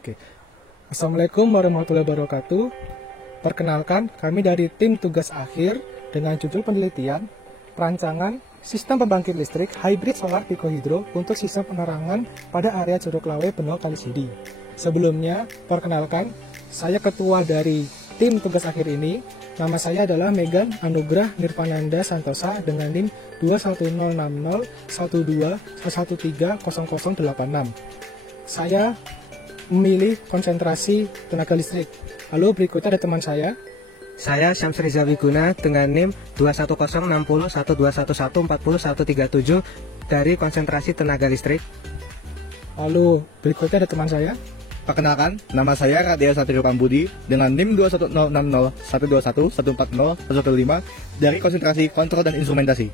Oke. Assalamualaikum warahmatullahi wabarakatuh. Perkenalkan, kami dari tim tugas akhir dengan judul penelitian perancangan sistem pembangkit listrik hybrid solar pikohidro untuk sistem penerangan pada area Curug Lawe Benoa Kalisidi. Sebelumnya, perkenalkan, saya ketua dari tim tugas akhir ini. Nama saya adalah Megan Anugrah Nirvananda Santosa dengan NIM 210601211300086. Saya memilih konsentrasi tenaga listrik. Lalu berikutnya ada teman saya. Saya Syams Rizal Wiguna dengan NIM 210601211401137 dari konsentrasi tenaga listrik. Lalu berikutnya ada teman saya. Perkenalkan, nama saya Radia Satrio Pambudi dengan NIM 2106012114015 dari konsentrasi kontrol dan instrumentasi.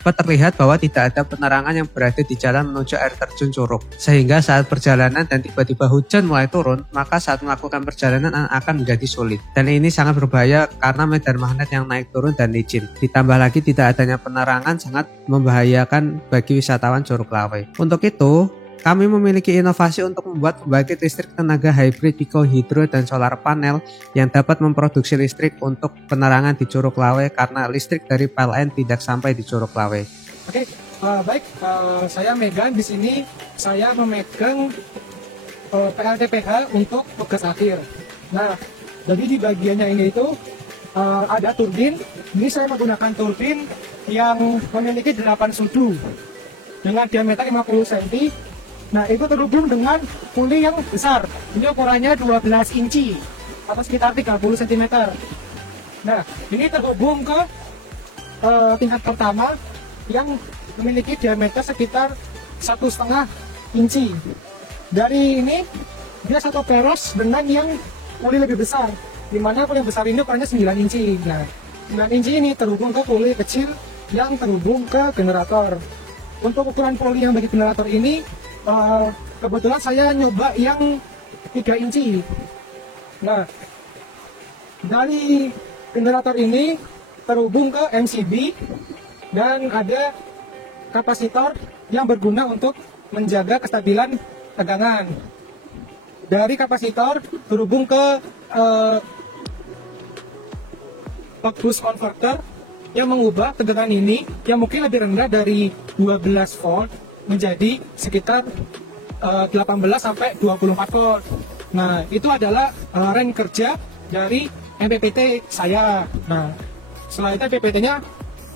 Dapat terlihat bahwa tidak ada penerangan yang berada di jalan menuju air terjun Curug. Sehingga saat perjalanan dan tiba-tiba hujan mulai turun, maka saat melakukan perjalanan akan menjadi sulit. Dan ini sangat berbahaya karena medan magnet yang naik turun dan licin. Ditambah lagi tidak adanya penerangan sangat membahayakan bagi wisatawan Curug Lawe. Untuk itu, kami memiliki inovasi untuk membuat pembangkit listrik tenaga hybrid pikohidro dan solar panel yang dapat memproduksi listrik untuk penerangan di Curug Lawe karena listrik dari PLN tidak sampai di Curug Lawe. Oke, baik. Saya Megan. Di sini saya memegang PLTPH untuk tugas akhir. Nah, jadi di bagiannya ini itu ada turbin. Ini saya menggunakan turbin yang memiliki 8 sudu dengan diameter 50 cm. Nah, itu terhubung dengan puli yang besar. Ini ukurannya 12 inci atau sekitar 30 cm. Nah, ini terhubung ke tingkat pertama yang memiliki diameter sekitar 1,5 inci. Dari ini dia satu peros dengan yang puli lebih besar, di mana puli yang besar ini ukurannya 9 inci. Nah, 9 inci ini terhubung ke puli kecil yang terhubung ke generator. Untuk ukuran puli yang bagi generator ini kebetulan saya nyoba yang 3 inci. Nah, dari generator ini terhubung ke MCB dan ada kapasitor yang berguna untuk menjaga kestabilan tegangan. Dari kapasitor terhubung ke buck boost converter yang mengubah tegangan ini yang mungkin lebih rendah dari 12 volt menjadi sekitar 18 sampai 24 volt. Nah, itu adalah range kerja dari MPPT saya. Nah, setelah itu MPPT-nya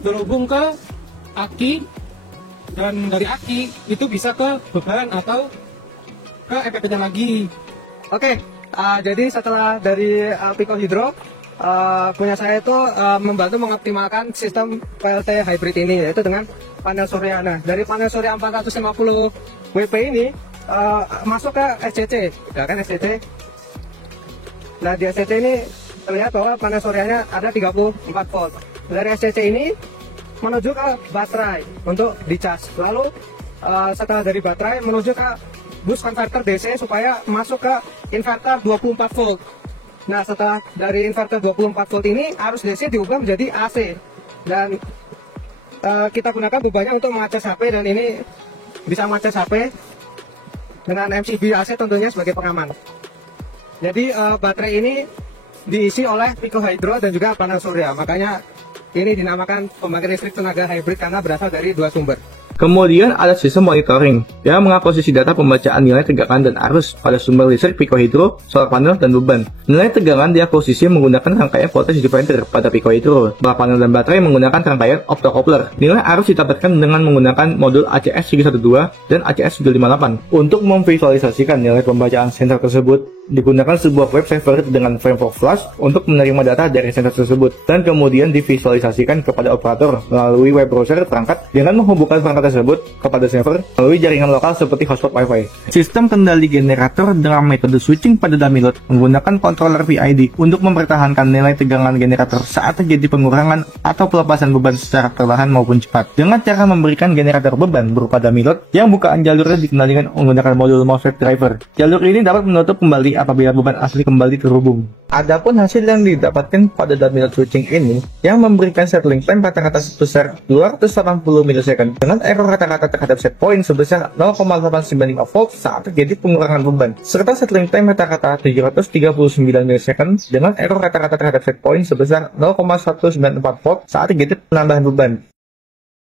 terhubung ke aki, dan dari aki itu bisa ke beban atau ke MPPT lagi. Oke, jadi setelah dari pikohidro, punya saya itu membantu mengoptimalkan sistem PLT hybrid ini, yaitu dengan panel surya. Nah, dari panel surya 450 WP ini masuk ke SCC, ya kan SCC. Nah, di SCC ini terlihat bahwa panel suryanya ada 34 volt. Dari SCC ini menuju ke baterai untuk dicas. Lalu setelah dari baterai menuju ke boost converter DC supaya masuk ke inverter 24 volt. Nah, setelah dari inverter 24 volt ini arus DC diubah menjadi AC. Dan kita gunakan bebannya untuk mengacas HP, dan ini bisa mengacas HP dengan MCB AC tentunya sebagai pengaman. Jadi baterai ini diisi oleh pikohidro dan juga panel surya. Makanya ini dinamakan pembangkit listrik tenaga hybrid karena berasal dari dua sumber. Kemudian ada sistem monitoring yang mengakuisisi data pembacaan nilai tegangan dan arus pada sumber listrik pikohidro, solar panel, dan beban. Nilai tegangan diakuisisi menggunakan rangkaian voltage divider pada pikohidro. Solar panel dan baterai menggunakan rangkaian optocoupler. Nilai arus didapatkan dengan menggunakan modul ACS 312 dan ACS 358. Untuk memvisualisasikan nilai pembacaan sensor tersebut, digunakan sebuah web server dengan framework Flash untuk menerima data dari sensor tersebut dan kemudian divisualisasikan kepada operator melalui web browser perangkat dengan menghubungkan perangkat tersebut kepada server melalui jaringan lokal seperti hotspot Wi-Fi. Sistem kendali generator dengan metode switching pada dummy load menggunakan controller PID untuk mempertahankan nilai tegangan generator saat terjadi pengurangan atau pelepasan beban secara perlahan maupun cepat. Dengan cara memberikan generator beban berupa dummy load yang bukaan jalurnya dikendalikan menggunakan modul MOSFET driver. Jalur ini dapat menutup kembali terjadi apabila beban asli kembali terhubung. Adapun hasil yang didapatkan pada download switching ini yang memberikan settling time rata-rata sebesar 280 millisecond dengan error rata-rata terhadap set point sebesar 0,895 volt saat terjadi pengurangan beban, serta settling time rata-rata 739 millisecond dengan error rata-rata terhadap set point sebesar 0,194 volt saat terjadi penambahan beban.